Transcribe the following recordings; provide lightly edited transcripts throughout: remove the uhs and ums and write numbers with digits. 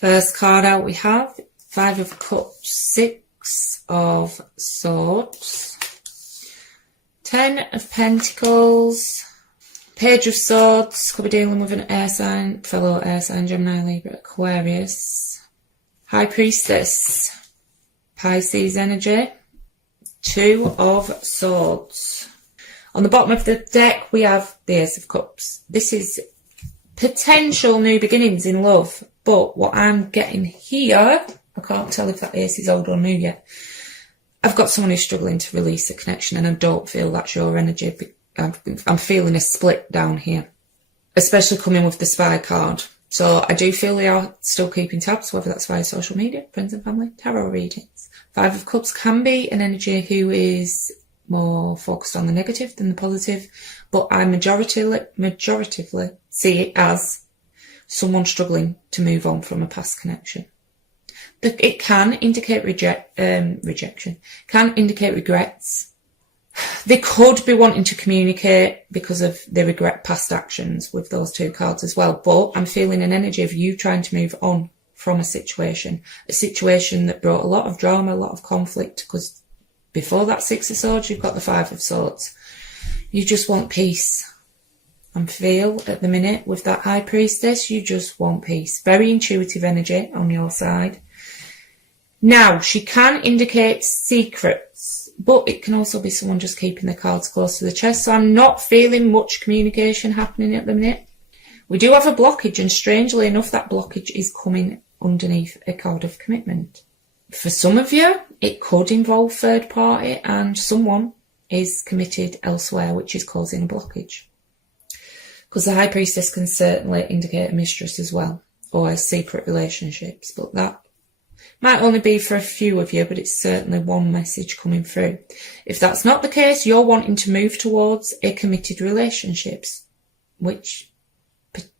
First card out we have Five of Cups, Six of Swords, Ten of Pentacles, Page of Swords, could be dealing with an air sign, fellow air sign, Gemini, Libra, Aquarius, High Priestess, Pisces energy, Two of Swords. On the bottom of the deck we have the Ace of Cups. This is potential new beginnings in love, but what I'm getting here, I can't tell if that ace is old or new yet. I've got someone who's struggling to release a connection, and I don't feel that's your energy. I'm feeling a split down here, especially coming with the Spy card. So I do feel they are still keeping tabs, whether that's via social media, friends and family, tarot readings. Five of Cups can be an energy who is more focused on the negative than the positive, but I majoritively see it as someone struggling to move on from a past connection. It can indicate rejection, can indicate regrets. They could be wanting to communicate because of they regret past actions with those two cards as well, but I'm feeling an energy of you trying to move on from a situation that brought a lot of drama, a lot of conflict, because before that Six of Swords, you've got the Five of Swords. You just want peace. And feel at the minute with that High Priestess, you just want peace. Very intuitive energy on your side. Now, she can indicate secrets, but it can also be someone just keeping the cards close to the chest. So I'm not feeling much communication happening at the minute. We do have a blockage, and strangely enough, that blockage is coming underneath a card of commitment. For some of you, it could involve third party, and someone is committed elsewhere, which is causing a blockage. Because the High Priestess can certainly indicate a mistress as well, or secret relationships, but that might only be for a few of you, but it's certainly one message coming through. If that's not the case, you're wanting to move towards a committed relationships, which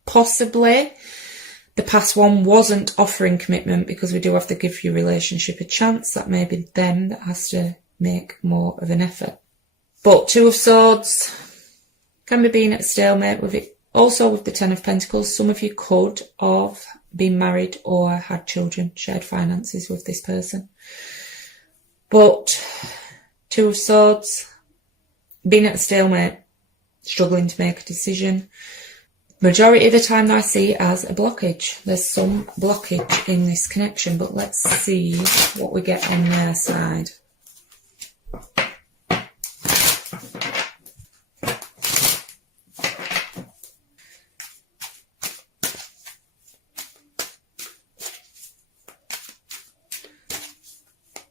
possibly the past one wasn't offering commitment, because we do have to give your relationship a chance. That may be them that has to make more of an effort. But Two of Swords can be being at a stalemate with it. Also with the Ten of Pentacles, some of you could have been married or had children, shared finances with this person. But Two of Swords, being at a stalemate, struggling to make a decision. Majority of the time I see it as a blockage. There's some blockage in this connection, but let's see what we get on their side.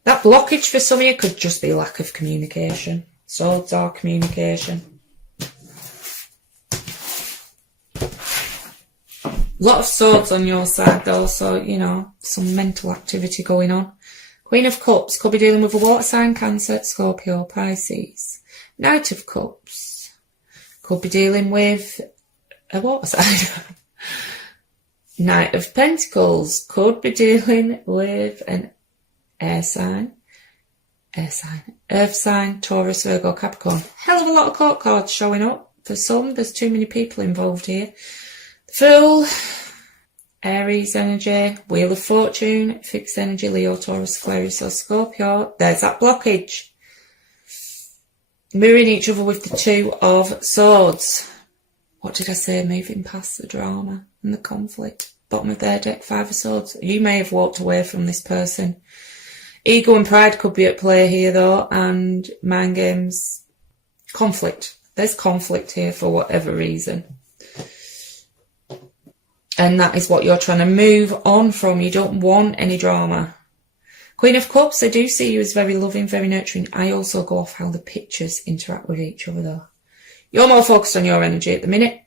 That blockage for some of you could just be lack of communication. Swords are communication. A lot of swords on your side though, so, you know, some mental activity going on. Queen of Cups could be dealing with a water sign, Cancer, Scorpio, Pisces. Knight of Cups could be dealing with a water sign. Knight of Pentacles could be dealing with an air sign, earth sign, Taurus, Virgo, Capricorn. Hell of a lot of court cards showing up. For some, there's too many people involved here. Fool, Aries energy, Wheel of Fortune, Fixed energy, Leo, Taurus, Aquarius or Scorpio. There's that blockage. Mirroring each other with the Two of Swords. What did I say? Moving past the drama and the conflict. Bottom of their deck, Five of Swords. You may have walked away from this person. Ego and pride could be at play here though, and mind games. Conflict. There's conflict here for whatever reason. And that is what you're trying to move on from. You don't want any drama. Queen of Cups, I do see you as very loving, very nurturing. I also go off how the pictures interact with each other though. You're more focused on your energy at the minute.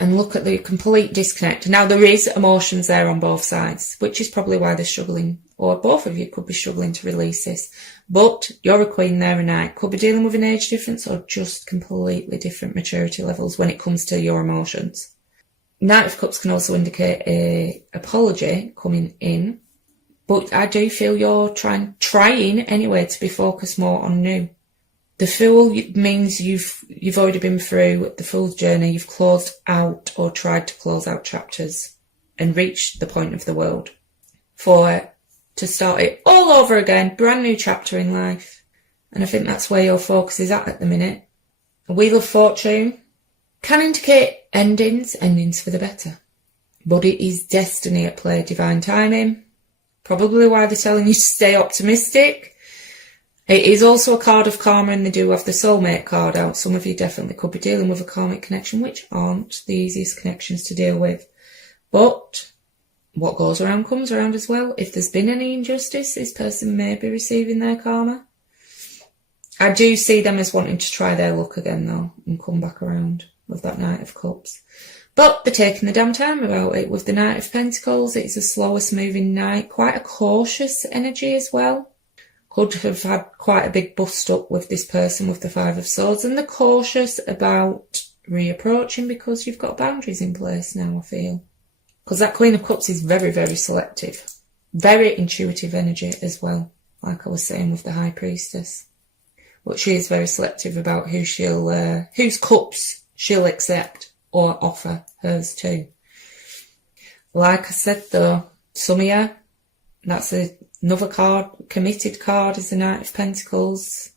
And look at the complete disconnect. Now there is emotions there on both sides, which is probably why they're struggling, or both of you could be struggling to release this. But you're a queen, they're a knight. Could be dealing with an age difference or just completely different maturity levels when it comes to your emotions. Knight of Cups can also indicate a apology coming in, but I do feel you're trying anyway to be focused more on new. The Fool means you've already been through the Fool's journey. You've closed out or tried to close out chapters and reached the point of the world. to start it all over again, brand new chapter in life. And I think that's where your focus is at the minute. A Wheel of Fortune can indicate endings for the better. But it is destiny at play, divine timing. Probably why they're telling you to stay optimistic. It is also a card of karma, and they do have the soulmate card out. Some of you definitely could be dealing with a karmic connection, which aren't the easiest connections to deal with. But what goes around comes around as well. If there's been any injustice, this person may be receiving their karma. I do see them as wanting to try their luck again, though, and come back around with that Knight of Cups. But they're taking the damn time about it. With the Knight of Pentacles, it's the slowest moving knight. Quite a cautious energy as well. Could have had quite a big bust up with this person with the Five of Swords. And they're cautious about reapproaching because you've got boundaries in place now, I feel. Because that Queen of Cups is very, very selective. Very intuitive energy as well. Like I was saying with the High Priestess. But she is very selective about who whose cups she'll accept or offer hers to. Like I said though, some of you, that's another card, committed card is the Knight of Pentacles.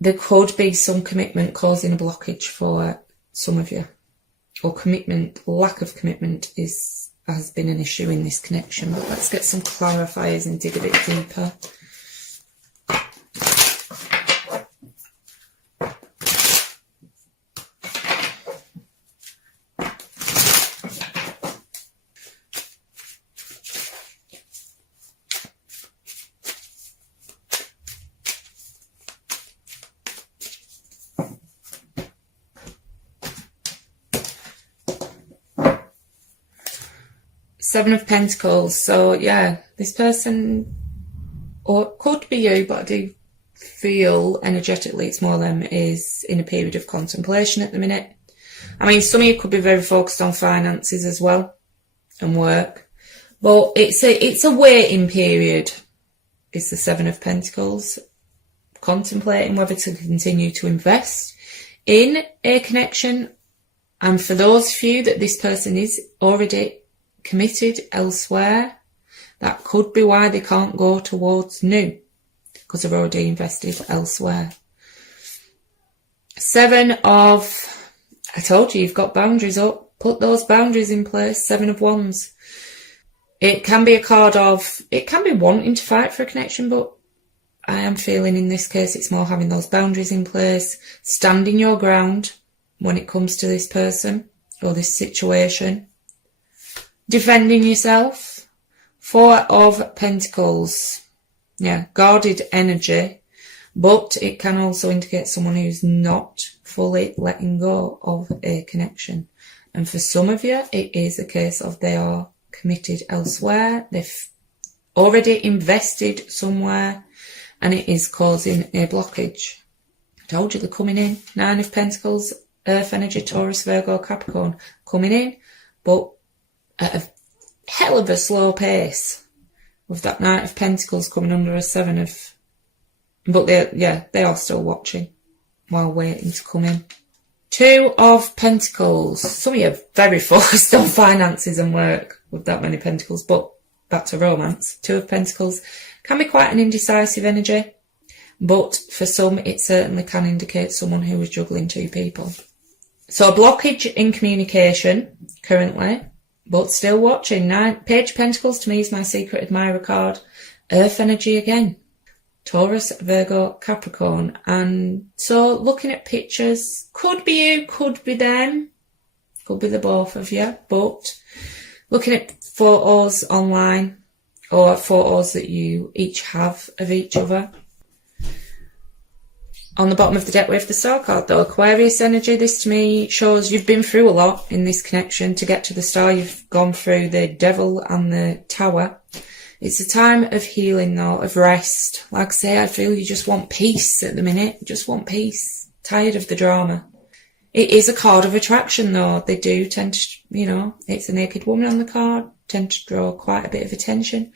There could be some commitment causing a blockage for some of you. Or commitment, lack of commitment has been an issue in this connection. But let's get some clarifiers and dig a bit deeper. Seven of Pentacles. So yeah, this person, or it could be you, but I do feel energetically it's more them, is in a period of contemplation at the minute. I mean, some of you could be very focused on finances as well and work, but it's a waiting period. It's the Seven of Pentacles, contemplating whether to continue to invest in a connection. And for those few that this person is already committed elsewhere, that could be why they can't go towards new, because they're already invested elsewhere. I told you, you've got boundaries up. Put those boundaries in place. Seven of Wands. It can be a card of, it can be wanting to fight for a connection, but I am feeling in this case it's more having those boundaries in place, standing your ground when it comes to this person or this situation. Defending yourself. Four of Pentacles. Yeah, guarded energy. But it can also indicate someone who's not fully letting go of a connection. And for some of you, it is a case of they are committed elsewhere. They've already invested somewhere. And it is causing a blockage. I told you they're coming in. Nine of Pentacles. Earth energy, Taurus, Virgo, Capricorn. Coming in. But at a hell of a slow pace, with that Knight of Pentacles coming under a Seven of, but they are still watching while waiting to come in. Two of Pentacles. Some of you are very focused on finances and work with that many Pentacles, but back to romance. Two of Pentacles can be quite an indecisive energy, but for some it certainly can indicate someone who is juggling two people. So a blockage in communication currently, but still watching. Page of Pentacles to me is my secret admirer card. Earth energy again. Taurus, Virgo, Capricorn. And so looking at pictures, could be you, could be them. Could be the both of you. But looking at photos online or photos that you each have of each other. On the bottom of the deck we have the Star card though. Aquarius energy. This to me shows you've been through a lot in this connection to get to the Star. You've gone through the Devil and the Tower. It's a time of healing though, of rest. Like I say, I feel you just want peace at the minute. You just want peace. Tired of the drama. It is a card of attraction though. They do tend to, it's a naked woman on the card. Tend to draw quite a bit of attention.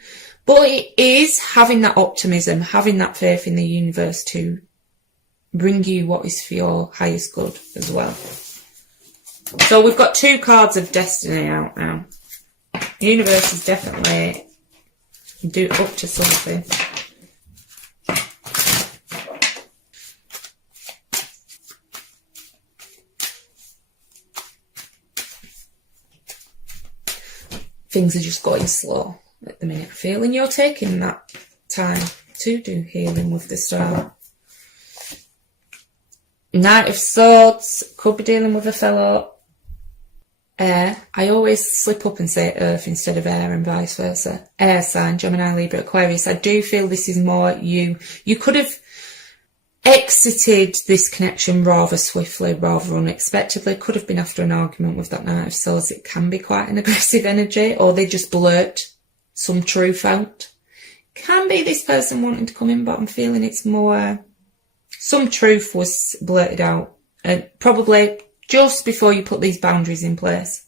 But it is having that optimism, having that faith in the universe to bring you what is for your highest good as well. So we've got two cards of destiny out now. The universe is definitely Do it up to something. Things are just going slow at the minute, I feel, and you're taking that time to do healing with the star. Knight of Swords, could be dealing with a fellow air. I always slip up and say earth instead of air and vice versa. Air sign, Gemini, Libra, Aquarius. I do feel this is more you. You could have exited this connection rather swiftly, rather unexpectedly. Could have been after an argument with that Knight of Swords. It can be quite an aggressive energy, or they just blurt some truth out. Can be this person wanting to come in, but I'm feeling it's more some truth was blurted out, and probably just before you put these boundaries in place.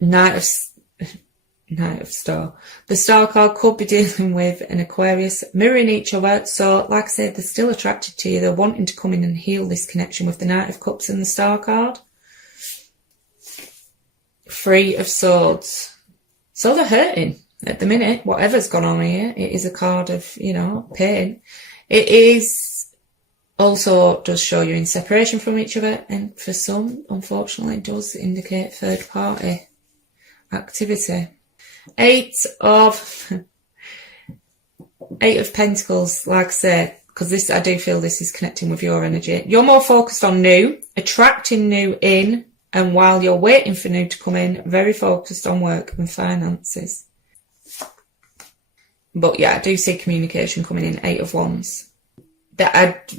Knight of Star. The Star card could be dealing with an Aquarius, mirroring each other. So, like I said, they're still attracted to you. They're wanting to come in and heal this connection with the Knight of Cups and the Star card. Three of Swords. So they're hurting at the minute. Whatever's gone on here, it is a card of, you know, pain. It is also does show you in separation from each other, and for some, unfortunately, it does indicate third party activity. Eight of Pentacles, like I say, because this, I do feel this is connecting with your energy. You're more focused on new, attracting new in, and while you're waiting for new to come in, very focused on work and finances. But yeah, I do see communication coming in. Eight of Wands.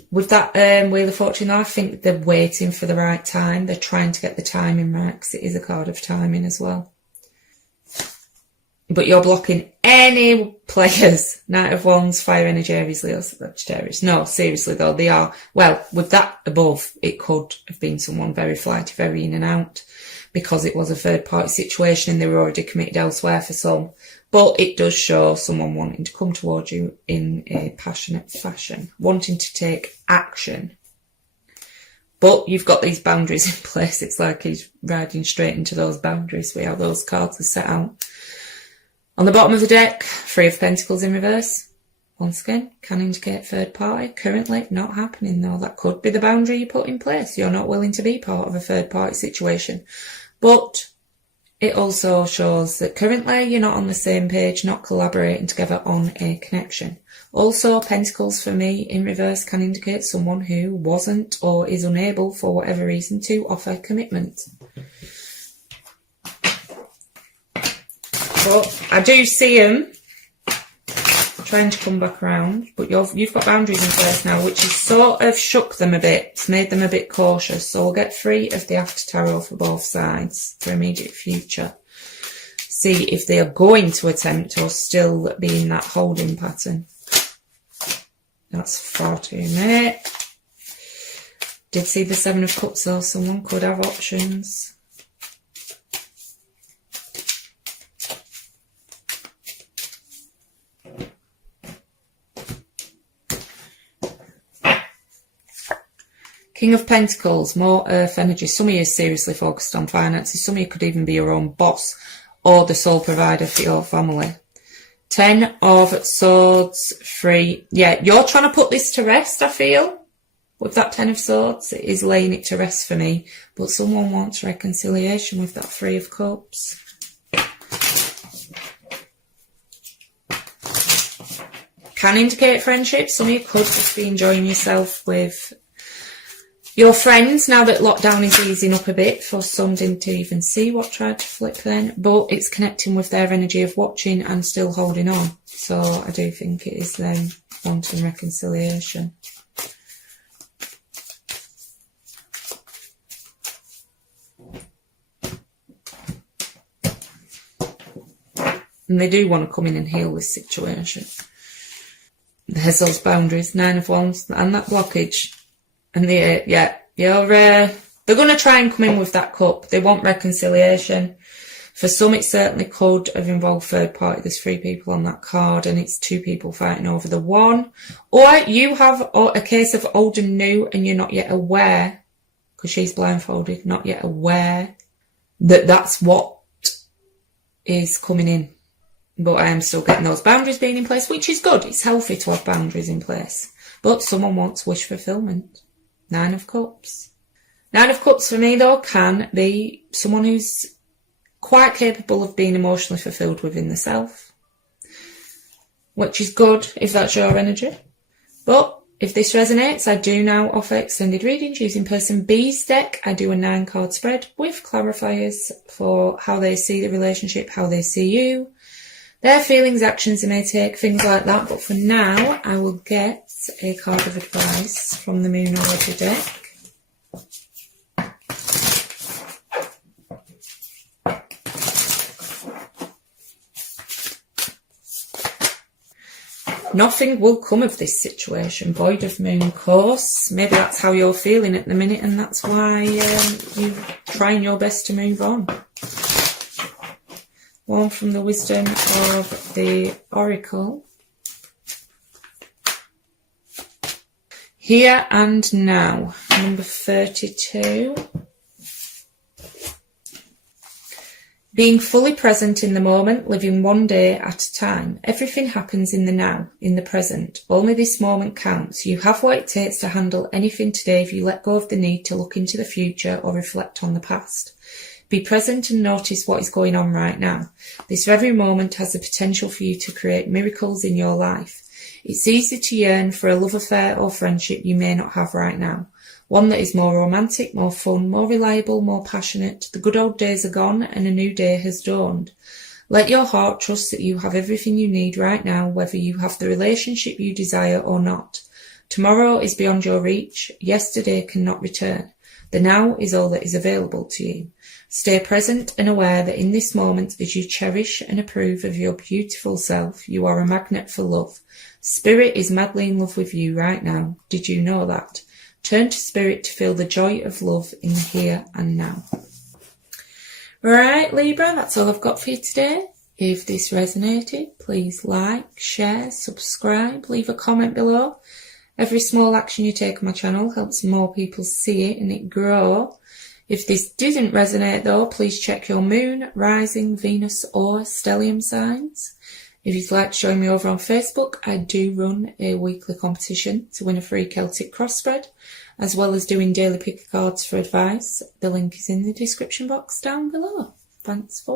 With that Wheel of Fortune, I think they're waiting for the right time. They're trying to get the timing right, because it is a card of timing as well. But you're blocking any players. Knight of Wands, Fire Energy, Aries, Leo, Sagittarius. No, seriously though, they are. Well, with that above, it could have been someone very flighty, very in and out, because it was a third party situation and they were already committed elsewhere for some. But it does show someone wanting to come towards you in a passionate fashion, wanting to take action. But you've got these boundaries in place. It's like he's riding straight into those boundaries where those cards are set out. On the bottom of the deck, Three of Pentacles in reverse. Once again, can indicate third party. Currently not happening though. That could be the boundary you put in place. You're not willing to be part of a third party situation. But it also shows that currently you're not on the same page, not collaborating together on a connection. Also, Pentacles for me in reverse can indicate someone who wasn't or is unable for whatever reason to offer commitment. But I do see them trying to come back around, but you've got boundaries in place now, which has sort of shook them a bit. It's made them a bit cautious. So we'll get three of the After Tarot for both sides for immediate future. See if they are going to attempt or still be in that holding pattern. That's far too many. Did see the Seven of Cups though. Someone could have options. King of Pentacles, more earth energy. Some of you are seriously focused on finances. Some of you could even be your own boss or the sole provider for your family. 10 of Swords, 3. Yeah, you're trying to put this to rest, I feel. With that 10 of Swords, it is laying it to rest for me. But someone wants reconciliation with that 3 of Cups. Can indicate friendship. Some of you could just be enjoying yourself with your friends, now that lockdown is easing up a bit. For some didn't even see what tried to flip then, but it's connecting with their energy of watching and still holding on. So I do think it is them wanting reconciliation. And they do want to come in and heal this situation. There's those boundaries, 9 of Wands, and that blockage. And they're going to try and come in with that cup. They want reconciliation. For some, it certainly could have involved third party. There's 3 people on that card, and it's 2 people fighting over the one. Or you have a case of old and new, and you're not yet aware, because she's blindfolded, not yet aware that that's what is coming in. but I am still getting those boundaries being in place, which is good. It's healthy to have boundaries in place. But someone wants wish fulfillment. 9 of Cups. 9 of Cups for me, though, can be someone who's quite capable of being emotionally fulfilled within the self, which is good if that's your energy. But if this resonates, I do now offer extended readings using person B's deck. I do a 9-card spread with clarifiers for how they see the relationship, how they see you, their feelings, actions they may take, things like that. But for now, I will get a card of advice from the Moon Oracle deck. Nothing will come of this situation, void of moon course. Maybe that's how you're feeling at the minute, and that's why you're trying your best to move on. One from the wisdom of the Oracle. Here and now, number 32. Being fully present in the moment, living one day at a time. Everything happens in the now, in the present. Only this moment counts. You have what it takes to handle anything today if you let go of the need to look into the future or reflect on the past. Be present and notice what is going on right now. This very moment has the potential for you to create miracles in your life. It's easy to yearn for a love affair or friendship you may not have right now. One that is more romantic, more fun, more reliable, more passionate. The good old days are gone and a new day has dawned. Let your heart trust that you have everything you need right now, whether you have the relationship you desire or not. Tomorrow is beyond your reach. Yesterday cannot return. The now is all that is available to you. Stay present and aware that in this moment, as you cherish and approve of your beautiful self, you are a magnet for love. Spirit is madly in love with you right now. Did you know that? Turn to Spirit to feel the joy of love in the here and now. Right, Libra, that's all I've got for you today. If this resonated, please like, share, subscribe, leave a comment below. Every small action you take on my channel helps more people see it and it grow. If this didn't resonate though, please check your moon, rising, Venus or stellium signs. If you'd like to join me over on Facebook, I do run a weekly competition to win a free Celtic cross spread, as well as doing daily pick cards for advice. The link is in the description box down below. Thanks for